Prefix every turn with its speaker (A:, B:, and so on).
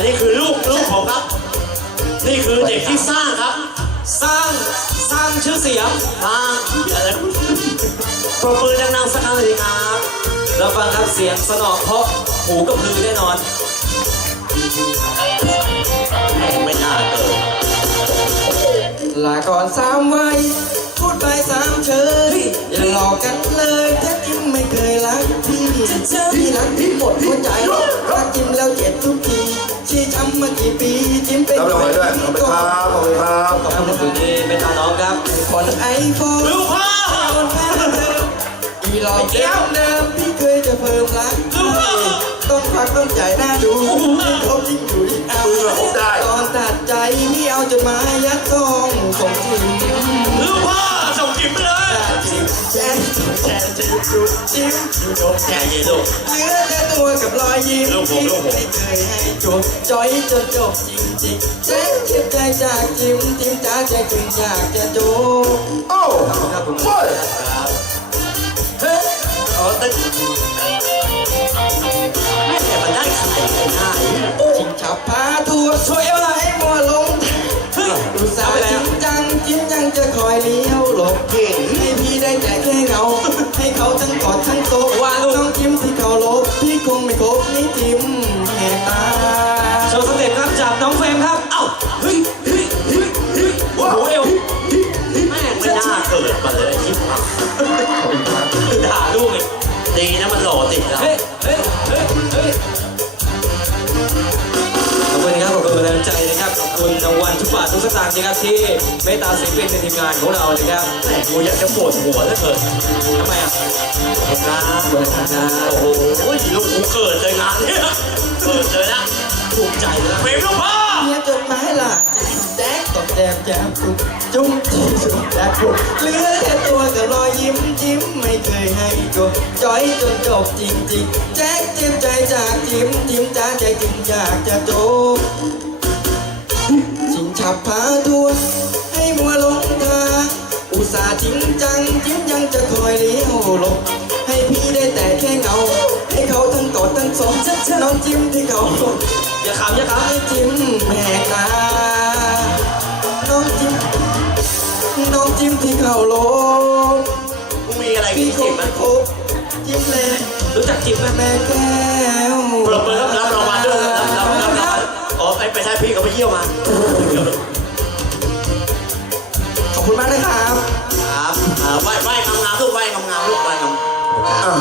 A: นนี้คือลูกลูกผมครับ นี่คือเด็กที่สร้างครับ
B: สร้างสร้างชื่อเสียง
A: สร้างอะไรปรบมือดังๆสักครั้งเลยครับ
B: เราฟังครับเสียงสนอเพราะหูกับมือแน่นอน
A: ไม่น่าเกิด
C: ลาก่อนสามวัยพูดไปสามเชยอย่าหลอกกันเลยแท้จริงไม่เคยรักพี่พี่รักพี่หมดหัวใจ เป็น
B: ตาน้องครับ
C: คนไอโฟน
A: ลูกพ่อ
C: คนแม่เดิมอีหลอกเดิมเดิมพี่เคยจะเพิ่มรักพี่ต้องควักต้องจ่ายหน้าดูไม่ครบจริงอยู่ที่เอาตอนตัดใจนี่เอาจดหมายยัดซองส่งถึง
A: ลูกพ่อส่งจิ๋มไปเลย
C: จิ้มแจ๊แจ๊จิ้มจุดจิ้มจุด
A: แกเย็นลูก
C: เหลือแต่ตัวกับรอยยิ้ม
A: ลูกผมลูกผม
C: ไม่เคยให้จบจอยจนจบจริงๆแจ๊เจ็บใจจากจิ้มจิ้มจ้าใจจึงอยากจะจบ
D: โอ้โอ้ย
C: เฮ้ย
A: อ๋อแต่แม่แต่มันได้ขนาดไหนได้
C: จิ้มฉับพาทัวร์ช่วยอะไรมัวลง
B: เฮ้ย
C: อุตส่าห์จริงจังจิ้มยังจะคอยเลี้ยว น้องเฟ
B: รมครับ เอ้าเฮ้ยเฮ้ยเฮ้ยเฮ้ยโอ้โหเอว
A: แม่งไม่น่าเกิดมาเลยคิดว่า
B: ด่าลูกอีก
A: ดีนะมันหล่อติดแล้ว
B: เฮ้ยเฮ้ยเฮ้ยเฮ้ยขอบคุณครับขอบคุณกำลังใจนะครับขอบคุณรางวัลทุกบาททุกสตางค์นะครับที่เมตตาศิลปินในทีมงานของเรานะครับ
A: แม่กูอยากจะปวดหัวแล้วเกิน
B: ทำไมอะ
A: นะโอ้โหลูกกูเกิดเลยงานเนี่ยเกิดเลยนะ ภูมิใจเลยเฟรมลูกพ่อ
C: เมียจดหมายล่ะแจ๊กตบแดมแจมจุ๊บจุ้มจิ้มจุ๊บแจ๊กจุ๊บเหลือแต่ตัวกับรอยยิ้มจิ้มไม่เคยให้จบจอยจนจบจริงๆ แจ๊กจิ้มใจจากจิ้มจิ้มจ้าใจจริงอยากจะจบชิงฉับพาทัวให้มัวลงทางอุตส่าห์จริงจังจิ้มยังจะคอยเลี้ยวหลบ ทั้งกอดทั้งสองน้องจิ้มที่เขา
B: อย่าขำอย่าข
C: ไอ้จิ้มแหกตาน้องจิ้มน้องจิ้มที่เขาโลง
A: กูมีอะไร
C: พี่
A: จิ๋
C: ง
A: ม
C: ไม่
A: มัน
C: ครบจิ้มเลย
B: รู้จักจิบไหม
C: แม่แก้ว
A: ปรบมือรับรางวัลด้วยรับรับรับอ๋อไปไปใช่พี่เขาไปเยี่ยมมา
C: ขอบคุณมากนะครับ
A: ครับไหว้ไหว้งามๆลูกไหว้งามๆลูกไหว้งาม
D: อะ